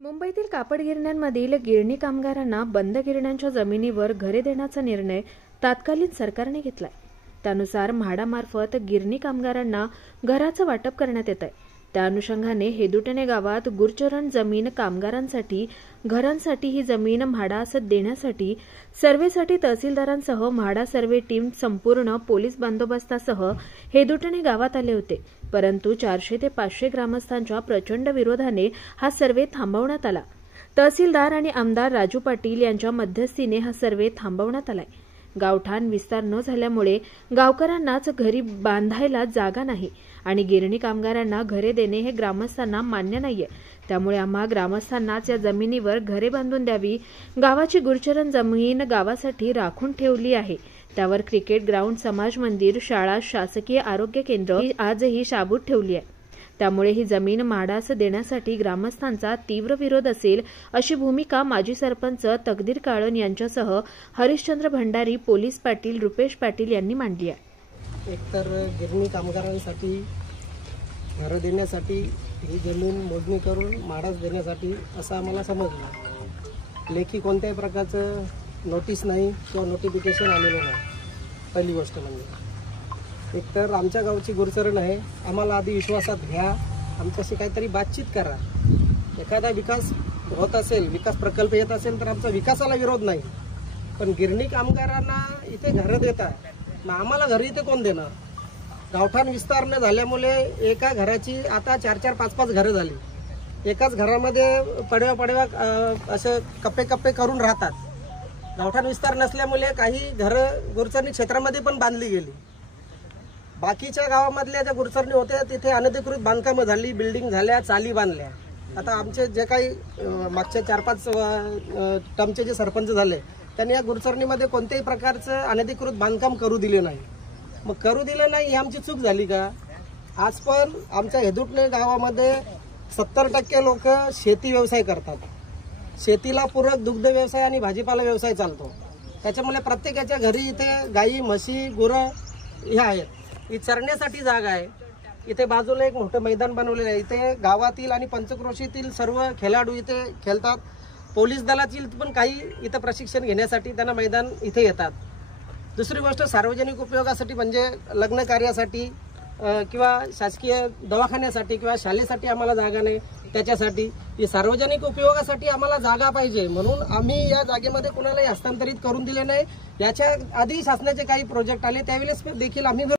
मुंबईतील कापड गिरण्यांमधील गिरणी कामगारांना बंद गिरण्यांच्या जमिनीवर घरे देण्याचा निर्णय तात्कालीन सरकारने घेतलाय। त्यानुसार म्हाडामार्फत गिरणी कामगारांना घराचं वाटप करण्यात येत आहे। त्या अनुषंगाने हेदुटणे गावात गुरचरण जमीन कामगारांसाठी घरांसाठी ही जमीन म्हाडास देण्यासाठी सर्वेसाठी तहसीलदारांसह म्हाडा सर्वे टीम संपूर्ण पोलीस बंदोबस्तासह हेदुटणे गावात आले होते। परंतु 400 ते 500 ग्रामस्थांच्या प्रचंड विरोधाने हा सर्वे थांबवण्यात आला। तहसीलदार आणि आमदार राजू पाटील यांच्या मध्यस्थीने हा सर्वे थांबवण्यात आलाय। गावठाण विस्तार न झाल्यामुळे गावकऱ्यांनाच घरी बांधायला जागा नाही आणि गिरणी कामगारांना घरे देणे हे ग्रामस्थांना मान्य नाहीये। त्यामुळे आम्हा ग्रामस्थांनाच या जमिनीवर घरे बांधून द्यावी। गावाची गुरचरण जमीन गावासाठी राखून ठेवली आहे। त्यावर क्रिकेट ग्राउंड, समाज मंदिर, शाळा, शासकीय आरोग्य केंद्र आजही शाबूत ठेवली आहे। त्यामुळे ही जमीन म्हाडास देण्यासाठी ग्रामस्थांचा तीव्र विरोध असेल अशी भूमिका माजी सरपंच तकदीर काळन यांच्यासह हरिश्चंद्र भंडारी, पोलीस पाटील रुपेश पाटील यांनी मांडली आहे। एकतर गिरणी कामगारांसाठी घर देण्यासाठी ही जमीन मोजणी करून म्हाडास देण्यासाठी असं आम्हाला समजलं। लेखी कोणत्याही प्रकारचं नोटीस नाही किंवा नोटिफिकेशन आलेलं नाही। पहिली गोष्ट म्हणजे एकतर आमच्या गावची गुरचरण आहे, आम्हाला आधी विश्वासात घ्या, आमच्याशी काहीतरी बातचीत करा। एखादा विकास होत असेल, विकास प्रकल्प येत असेल तर आमचा विकासाला विरोध नाही, पण गिरणी कामगारांना इथे घरं देतात, मग आम्हाला घरी इथे कोण देणार? गावठाण विस्तार न झाल्यामुळे एका घराची आता 4-4, 5-5 घरं झाली। एकाच घरामध्ये पडव्या असे कप्पे करून राहतात। गावठाण विस्तार नसल्यामुळे काही घरं गुरचरणी क्षेत्रामध्ये पण बांधली गेली। बाकीच्या गावामधल्या ज्या गुरचरणी होत्या तिथे अनधिकृत बांधकामं झाली, बिल्डिंग झाल्या, चाली बांधल्या। आता आमचे जे काही मागच्या 4-5 टर्मचे जे सरपंच झाले त्यांनी या गुरचरणीमध्ये कोणत्याही प्रकारचं अनधिकृत बांधकाम करू दिले नाही। मग करू दिलं नाही ही आमची चूक झाली का? आज पण आमच्या हेदुटणे गावामध्ये 70% लोक शेती व्यवसाय करतात। शेतीला पूरक दुग्ध व्यवसाय आणि भाजीपाला व्यवसाय चालतो। त्याच्यामुळे प्रत्येकाच्या घरी इथे गाई, म्हशी, गुरं ह्या आहेत। ही चरण्यासाठी जागा आहे। इथे बाजूला एक मोठं मैदान बनवलेलं आहे। इथे गावातील आणि पंचक्रोशीतील सर्व खेळाडू इथे खेळतात। पोलीस दलातील पण काही इथं प्रशिक्षण घेण्यासाठी त्यांना मैदान इथे येतात। दुसरी गोष्ट सार्वजनिक उपयोगासाठी म्हणजे लग्न कार्यासाठी किंवा शासकीय दवाखान्यासाठी किंवा शाळेसाठी आम्हाला जागा नाही। त्याच्यासाठी ही सार्वजनिक उपयोगासाठी आम्हाला जागा पाहिजे, म्हणून आम्ही या जागेमध्ये कुणालाही हस्तांतरित करून दिले नाही। याच्या आधी शासनाचे काही प्रोजेक्ट आले त्यावेळेस देखील आम्ही